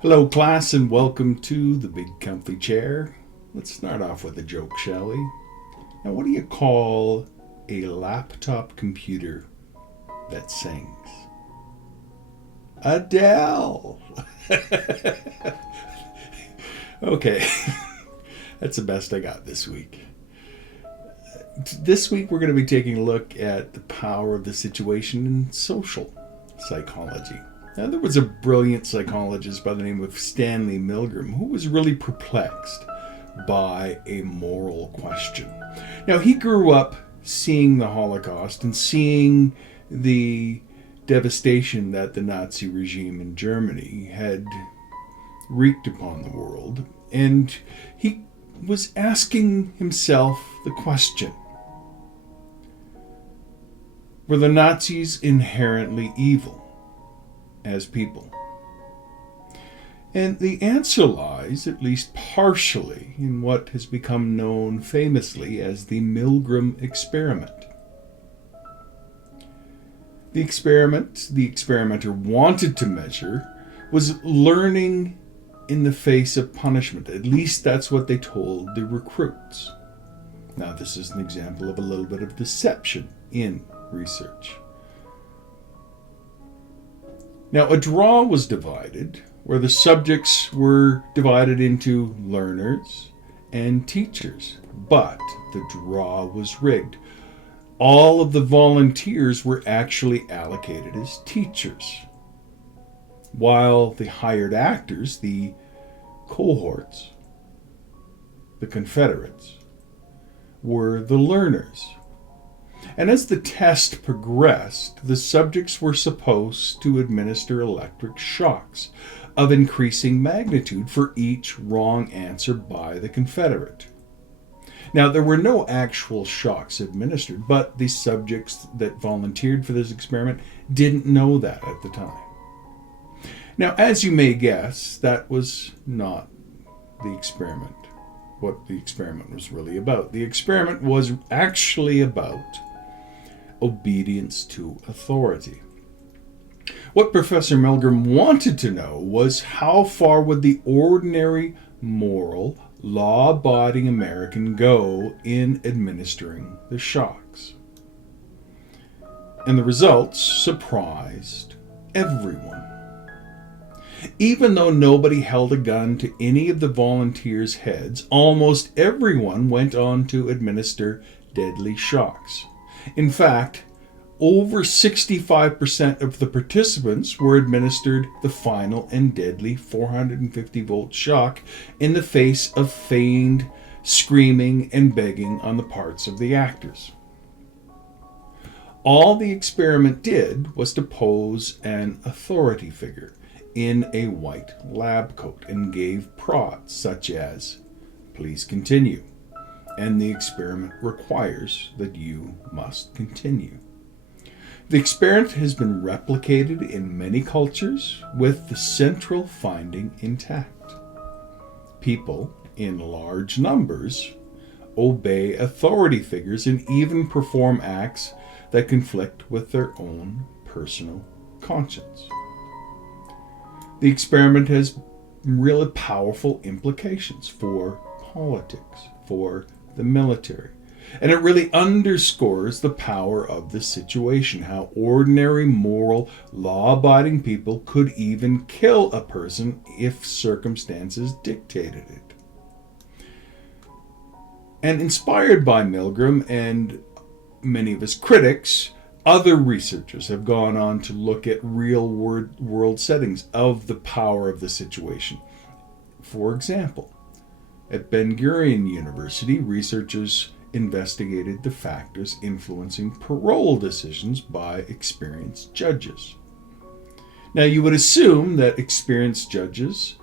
Hello, class, and welcome to the Big Comfy Chair. Let's start off with a joke, shall we? Now, what do you call a laptop computer that sings? Adele! Okay, that's the best I got this week. This week, we're going to be taking a look at the power of the situation in social psychology. Now, there was a brilliant psychologist by the name of Stanley Milgram who was really perplexed by a moral question. Now, he grew up seeing the Holocaust and seeing the devastation that the Nazi regime in Germany had wreaked upon the world, and he was asking himself the question: were the Nazis inherently evil as people? And the answer lies, at least partially, in what has become known famously as the Milgram experiment. The experiment the experimenter wanted to measure was learning in the face of punishment. At least that's what they told the recruits. Now, this is an example of a little bit of deception in research. Now, a draw was divided where the subjects were divided into learners and teachers, but the draw was rigged. All of the volunteers were actually allocated as teachers, while the hired actors, the cohorts, the Confederates, were the learners. And as the test progressed, the subjects were supposed to administer electric shocks of increasing magnitude for each wrong answer by the Confederate. Now, there were no actual shocks administered, but the subjects that volunteered for this experiment didn't know that at the time. Now, as you may guess, that was not the experiment, what the experiment was really about. The experiment was actually about obedience to authority. What Professor Milgram wanted to know was how far would the ordinary, moral, law-abiding American go in administering the shocks. And the results surprised everyone. Even though nobody held a gun to any of the volunteers' heads, almost everyone went on to administer deadly shocks. In fact, over 65% of the participants were administered the final and deadly 450-volt shock in the face of feigned screaming and begging on the parts of the actors. All the experiment did was to pose an authority figure in a white lab coat and gave prods such as, "Please continue," and the experiment requires that you must continue. The experiment has been replicated in many cultures with the central finding intact. People, in large numbers, obey authority figures and even perform acts that conflict with their own personal conscience. The experiment has really powerful implications for politics, for the military. And it really underscores the power of the situation, how ordinary, moral, law-abiding people could even kill a person if circumstances dictated it. And inspired by Milgram and many of his critics, other researchers have gone on to look at real-world settings of the power of the situation. For example, at Ben-Gurion University, researchers investigated the factors influencing parole decisions by experienced judges. Now, you would assume that experienced judges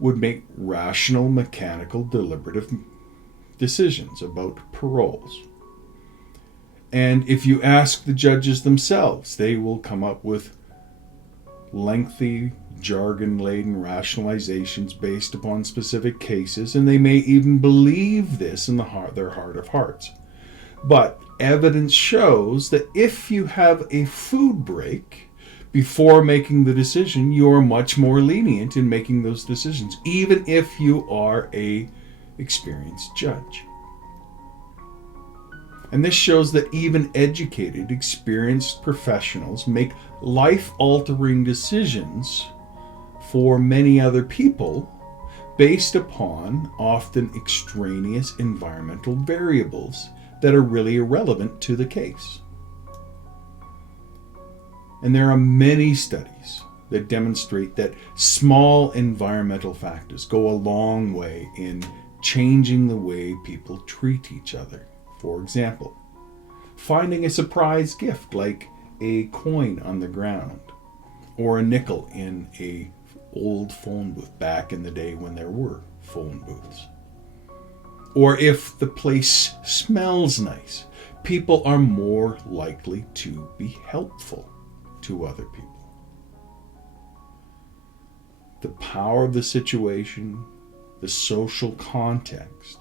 would make rational, mechanical, deliberative decisions about paroles. And if you ask the judges themselves, they will come up with lengthy, jargon-laden rationalizations based upon specific cases, and they may even believe this in their heart of hearts. But evidence shows that if you have a food break before making the decision, you are much more lenient in making those decisions, even if you are a experienced judge. And this shows that even educated, experienced professionals make life-altering decisions for many other people based upon often extraneous environmental variables that are really irrelevant to the case. And there are many studies that demonstrate that small environmental factors go a long way in changing the way people treat each other. For example, finding a surprise gift like a coin on the ground or a nickel in a old phone booth back in the day when there were phone booths. Or if the place smells nice, people are more likely to be helpful to other people. The power of the situation, the social context,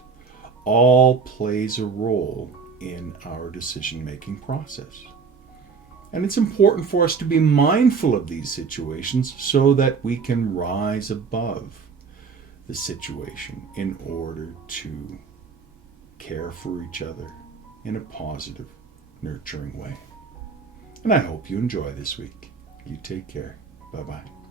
all plays a role in our decision-making process. And it's important for us to be mindful of these situations so that we can rise above the situation in order to care for each other in a positive, nurturing way. And I hope you enjoy this week. You take care. Bye-bye.